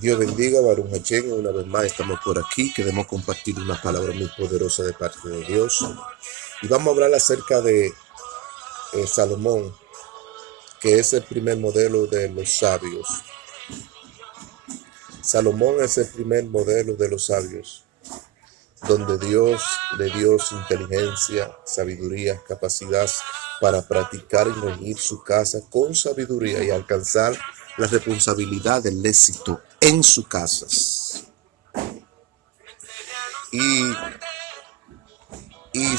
Dios bendiga, Baruch Hashem. Una vez más estamos por aquí. Queremos compartir una palabra muy poderosa de parte de Dios. Y vamos a hablar acerca de Salomón, que es el primer modelo de los sabios. Salomón es el primer modelo de los sabios, donde Dios le dio su inteligencia, sabiduría, capacidad para practicar y regir su casa con sabiduría y alcanzar la responsabilidad del éxito en su casa. Y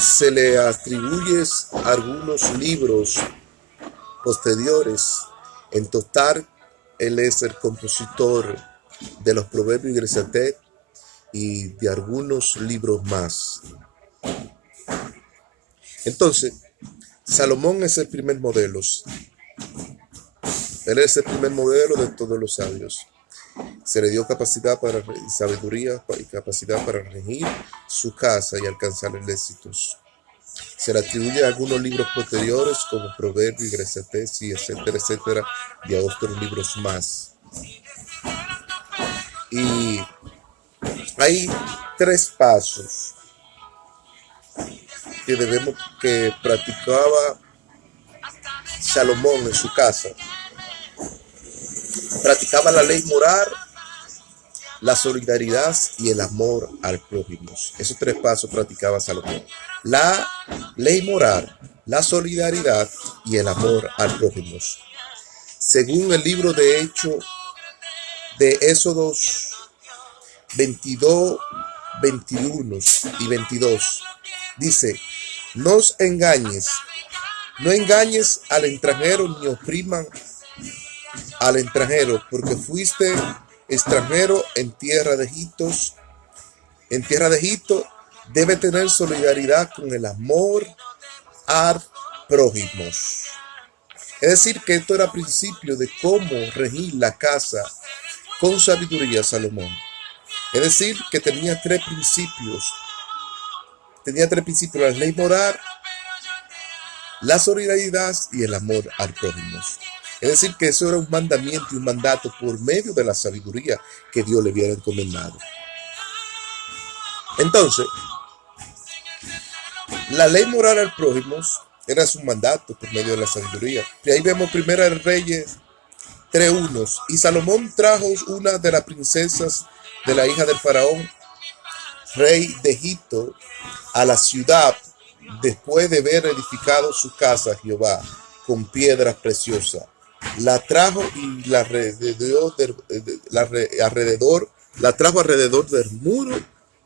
se le atribuye algunos libros posteriores. En total, él es el compositor de los Proverbios y Eclesiastés y de algunos libros más. Entonces, Salomón es el primer modelo. Él es el primer modelo de todos los sabios. Se le dio capacidad para sabiduría y capacidad para regir su casa y alcanzar el éxito. Se le atribuye a algunos libros posteriores como Proverbios, Eclesiastés y etcétera, etcétera, y a otros libros más. Y hay 3 pasos que practicaba Salomón en su casa. Practicaba la ley moral, la solidaridad y el amor al prójimo. Esos 3 pasos practicaba Salomón. La ley moral, la solidaridad y el amor al prójimo. Según el libro de Hechos de Éxodos 22, 21 y 22, dice: no engañes al extranjero ni opriman al extranjero, porque fuiste extranjero en tierra de Egipto. En tierra de Egipto debe tener solidaridad con el amor al prójimo. Es decir, que esto era principio de cómo regir la casa con sabiduría Salomón. Es decir, que tenía 3 principios. Tenía 3 principios: la ley moral, la solidaridad y el amor al prójimo. Es decir, que eso era un mandamiento y un mandato por medio de la sabiduría que Dios le había encomendado. Entonces, la ley moral al prójimo era su mandato por medio de la sabiduría. Y ahí vemos Primera de Reyes 3:1. Y Salomón trajo una de las princesas de la hija del faraón, rey de Egipto, a la ciudad después de haber edificado su casa a Jehová con piedras preciosas. La trajo y la trajo alrededor del muro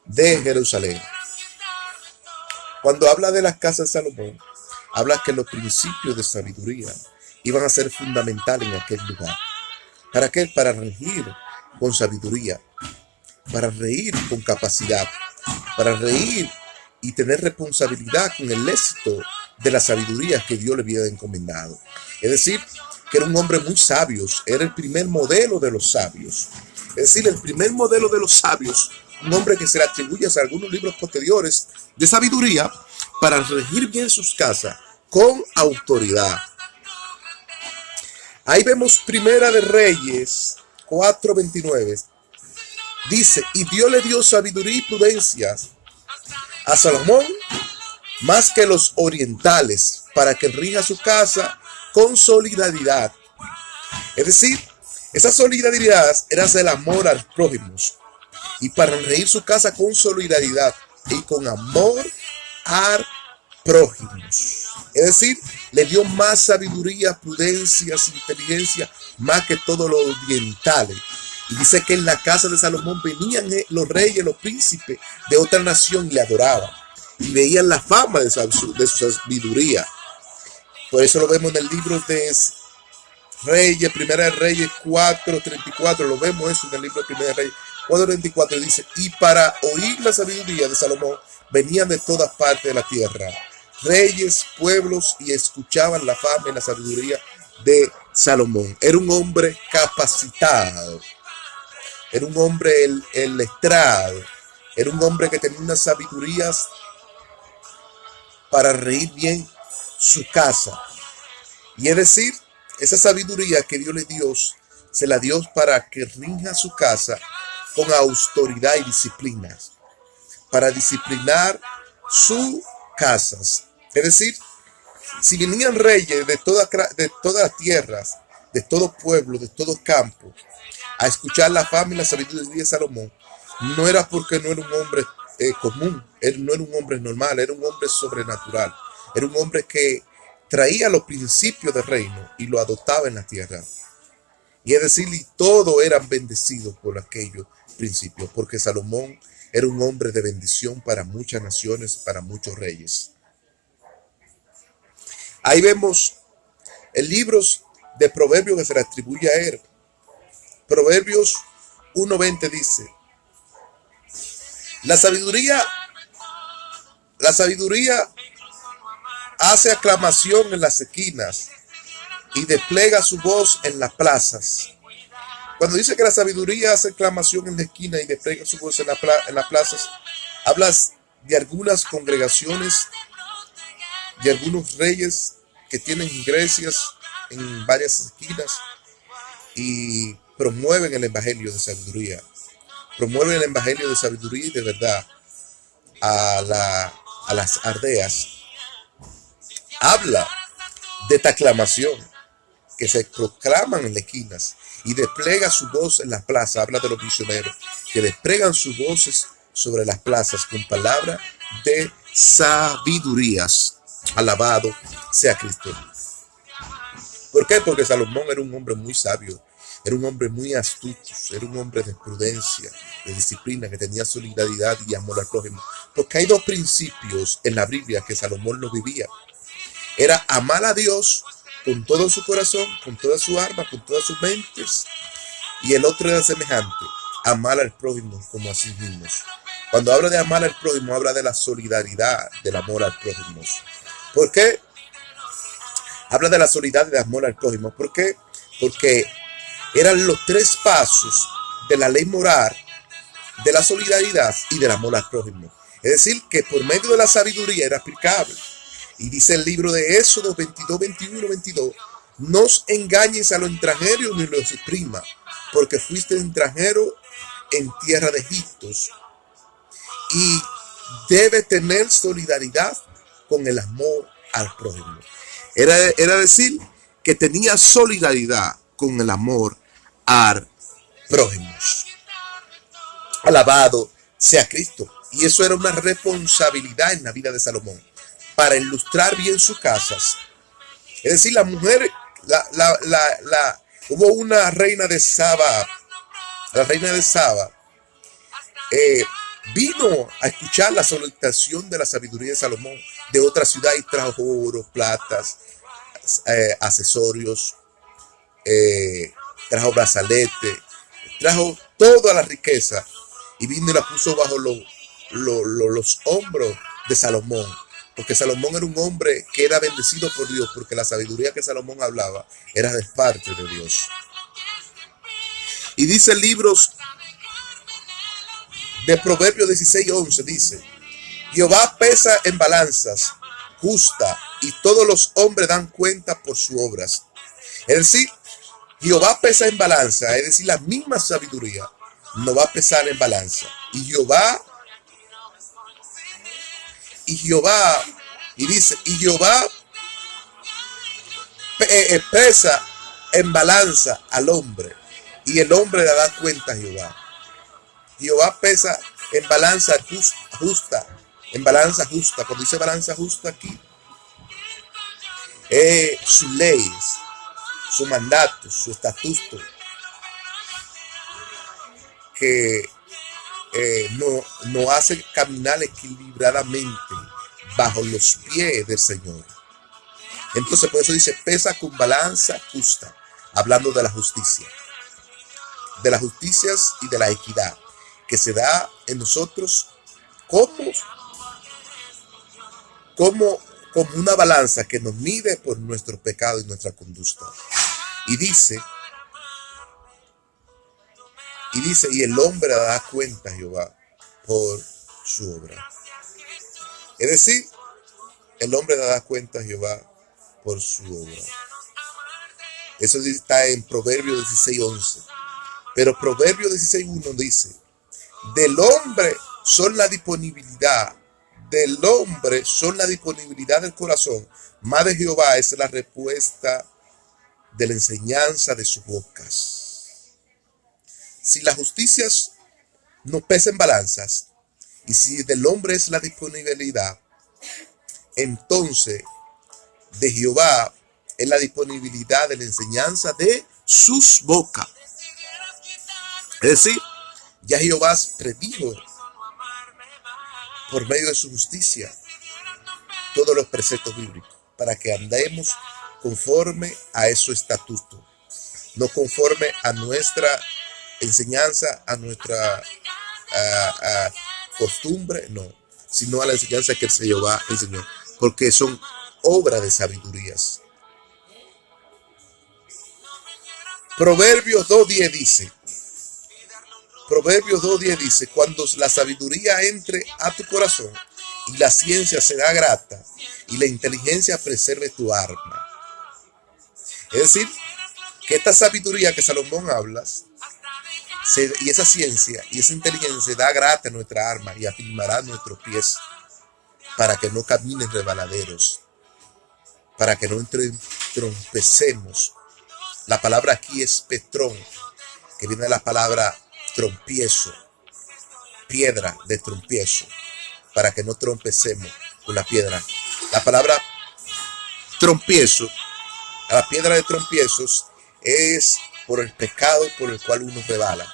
de Jerusalén. Cuando habla de las casas de Salomón, habla que los principios de sabiduría iban a ser fundamentales en aquel lugar. ¿Para qué? Para regir con sabiduría, para reír con capacidad, para reír y tener responsabilidad con el éxito de la sabiduría que Dios le había encomendado. Es decir, que era un hombre muy sabio, era el primer modelo de los sabios. Es decir, el primer modelo de los sabios, un hombre que se le atribuye a algunos libros posteriores de sabiduría para regir bien sus casas con autoridad. Ahí vemos Primera de Reyes 4:29. Dice: y Dios le dio sabiduría y prudencia a Salomón más que los orientales, para que rija su casa con solidaridad. Es decir, esa solidaridad era el amor al prójimo, y para regir su casa con solidaridad y con amor al prójimo. Es decir, le dio más sabiduría, prudencia, inteligencia, más que todos los orientales. Y dice que en la casa de Salomón venían los reyes, los príncipes de otra nación y le adoraban. Y veían la fama de su sabiduría. Por eso lo vemos en el libro de Reyes, Primera de Reyes 4:34. Lo vemos eso en el libro de Primera de Reyes 4:34. Dice: y para oír la sabiduría de Salomón venían de todas partes de la tierra reyes, pueblos, y escuchaban la fama y la sabiduría de Salomón. Era un hombre capacitado. Era un hombre el letrado. Era un hombre que tenía unas sabidurías para reír bien su casa. Y es decir, esa sabiduría que Dios le dio se la dio para que rinja su casa con autoridad y disciplinas, para disciplinar sus casas. Es decir, si venían reyes de todas las tierras, de todo pueblo, de todo campo, a escuchar la fama y la sabiduría de Salomón, no era porque no era un hombre común, él no era un hombre normal, era un hombre sobrenatural, era un hombre que traía los principios del reino y lo adoptaba en la tierra. Y es decir, y todos eran bendecidos por aquellos principios, porque Salomón era un hombre de bendición para muchas naciones, para muchos reyes. Ahí vemos el libro de Proverbios que se le atribuye a él. Proverbios 1:20 dice: la sabiduría hace aclamación en las esquinas y despliega su voz en las plazas. Cuando dice que la sabiduría hace aclamación en la esquina y despliega su voz en las plazas, hablas de algunas congregaciones, de algunos reyes que tienen iglesias en varias esquinas y promueven el evangelio de sabiduría. Promueven el evangelio de sabiduría y de verdad a las aldeas. Habla de esta aclamación que se proclaman en las esquinas y despliega su voz en las plazas. Habla de los misioneros que desplegan sus voces sobre las plazas con palabras de sabidurías. Alabado sea Cristo. ¿Por qué? Porque Salomón era un hombre muy sabio, era un hombre muy astuto, era un hombre de prudencia, de disciplina, que tenía solidaridad y amor al prójimo. Porque hay dos principios en la Biblia que Salomón no vivía. Era amar a Dios con todo su corazón, con toda su alma, con todas sus mentes. Y el otro era semejante, amar al prójimo como a sí mismos. Cuando habla de amar al prójimo, habla de la solidaridad, del amor al prójimo. ¿Por qué? Habla de la solidaridad y del amor al prójimo. ¿Por qué? Porque eran los tres pasos de la ley moral, de la solidaridad y del amor al prójimo. Es decir, que por medio de la sabiduría era aplicable. Y dice el libro de Éxodo 22, 21, 22, no os engañes a los extranjeros ni los oprima, porque fuiste extranjero en tierra de Egipto. Y debe tener solidaridad con el amor al prójimo. Era decir, que tenía solidaridad con el amor al prójimo. Alabado sea Cristo. Y eso era una responsabilidad en la vida de Salomón, para ilustrar bien sus casas. Es decir, la mujer, hubo una reina de Saba, la reina de Saba, vino a escuchar la solicitación de la sabiduría de Salomón de otra ciudad y trajo oro, platas, accesorios, trajo brazalete, trajo toda la riqueza y vino y la puso bajo los hombros de Salomón. Porque Salomón era un hombre que era bendecido por Dios, porque la sabiduría que Salomón hablaba era de parte de Dios. Y dice el libro de Proverbios 16:11, dice: Jehová pesa en balanzas justa y todos los hombres dan cuenta por sus obras. Es decir, Jehová pesa en balanza, es decir, la misma sabiduría no va a pesar en balanza. Y Jehová, y dice, y Jehová pesa en balanza al hombre, y el hombre le da cuenta a Jehová. Jehová pesa en balanza justa, en balanza justa. Cuando dice balanza justa aquí, sus leyes, sus mandatos, su estatuto, que no hace caminar equilibradamente bajo los pies del Señor. Entonces por eso dice pesa con balanza justa, hablando de la justicia, de las justicias y de la equidad que se da en nosotros como una balanza que nos mide por nuestro pecado y nuestra conducta. Y dice, y el hombre da cuenta a Jehová por su obra. Es decir, el hombre da cuenta a Jehová por su obra. Eso está en Proverbios 16:11. Pero Proverbios 16:1 dice, del hombre son la disponibilidad, del hombre son la disponibilidad del corazón, más de Jehová es la respuesta de la enseñanza de sus bocas. Si las justicias no pesan balanzas, y si del hombre es la disponibilidad, entonces de Jehová es la disponibilidad de la enseñanza de sus bocas. Es decir, ya Jehová predijo por medio de su justicia todos los preceptos bíblicos para que andemos conforme a esos estatutos, no conforme a nuestra enseñanza, a nuestra costumbre, no, sino a la enseñanza que el Jehová enseñó, porque son obras de sabidurías. Proverbios 2:10 dice, cuando la sabiduría entre a tu corazón y la ciencia será grata y la inteligencia preserve tu alma. Es decir, que esta sabiduría que Salomón habla, y esa ciencia y esa inteligencia da grata a nuestra alma y afirmará nuestros pies para que no caminen resbaladeros, para que no trompecemos. La palabra aquí es petrón, que viene de la palabra trompiezo, piedra de trompiezo, para que no trompecemos con la piedra. La palabra trompiezo, a la piedra de trompiezos, es por el pecado por el cual uno resbala.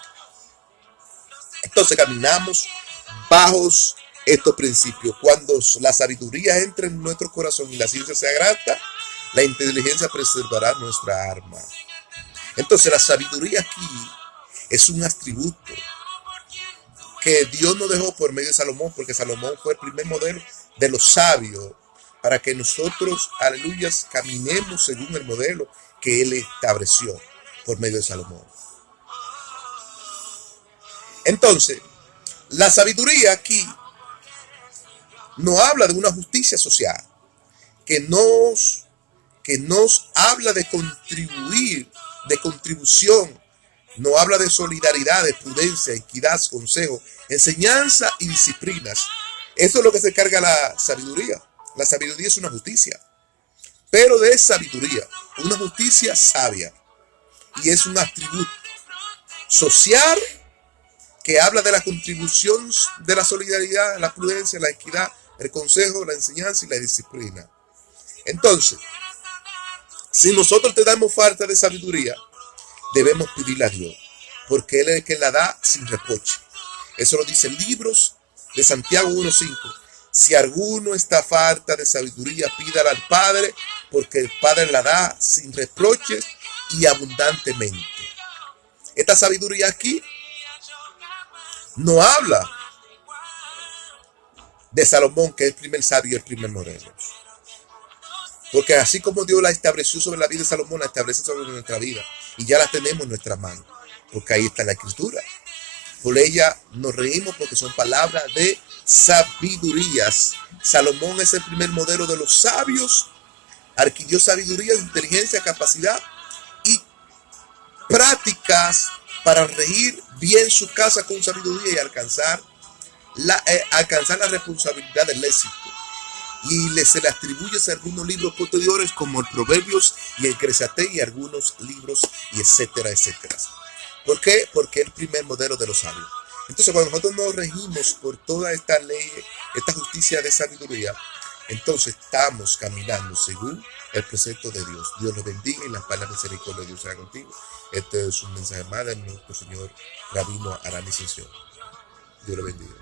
Entonces caminamos bajo estos principios. Cuando la sabiduría entre en nuestro corazón y la ciencia sea grata, la inteligencia preservará nuestra alma. Entonces la sabiduría aquí es un atributo que Dios nos dejó por medio de Salomón, porque Salomón fue el primer modelo de los sabios, para que nosotros, aleluyas, caminemos según el modelo que Él estableció por medio de Salomón. Entonces, la sabiduría aquí nos habla de una justicia social, que nos habla de contribuir, de contribución, nos habla de solidaridad, de prudencia, equidad, consejo, enseñanza y disciplinas. Esto es lo que se carga la sabiduría. La sabiduría es una justicia, pero de sabiduría, una justicia sabia, y es un atributo social que habla de la contribución de la solidaridad, la prudencia, la equidad, el consejo, la enseñanza y la disciplina. Entonces, si nosotros te damos falta de sabiduría, debemos pedirle a Dios, porque Él es el que la da sin reproche. Eso lo dice Libros de Santiago 1:5. Si alguno está falta de sabiduría, pídala al Padre, porque el Padre la da sin reproches y abundantemente. Esta sabiduría aquí no habla de Salomón, que es el primer sabio y el primer modelo. Porque así como Dios la estableció sobre la vida de Salomón, la establece sobre nuestra vida. Y ya la tenemos en nuestra mano, porque ahí está la escritura. Por ella nos reímos porque son palabras de sabidurías. Salomón es el primer modelo de los sabios. Adquirió sabiduría, inteligencia, capacidad y prácticas para regir bien su casa con sabiduría y alcanzar la responsabilidad del éxito. Y se le atribuye a algunos libros posteriores como el Proverbios y el Eclesiastés y algunos libros y etcétera, etcétera. ¿Por qué? Porque es el primer modelo de los sabios. Entonces, cuando nosotros nos regimos por toda esta ley, esta justicia de sabiduría, entonces estamos caminando según el precepto de Dios. Dios los bendiga y la paz y la misericordia de Dios sea contigo. Este es un mensaje más de nuestro Señor Rabino Aramis Ascensión. Dios los bendiga.